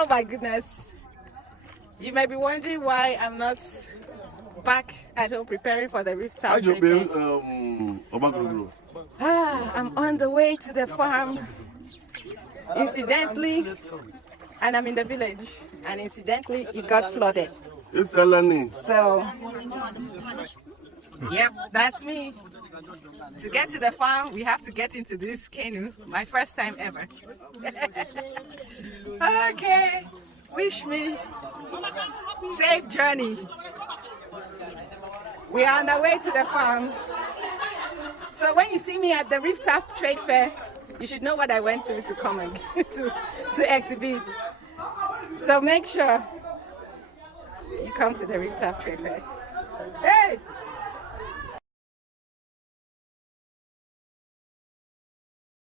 Oh my goodness. You might be wondering why I'm not back at home preparing for the RIVTAF Tradefair. I'm on the way to the farm, incidentally, and I'm in the village, and incidentally, it got flooded. So, yep, that's me. To get to the farm, we have to get into this canoe. My first time ever. Okay, wish me safe journey. We are on our way to the farm. So when you see me at the RIVTAF Tradefair, you should know what I went through to come and to exhibit. So make sure you come to the RIVTAF Tradefair.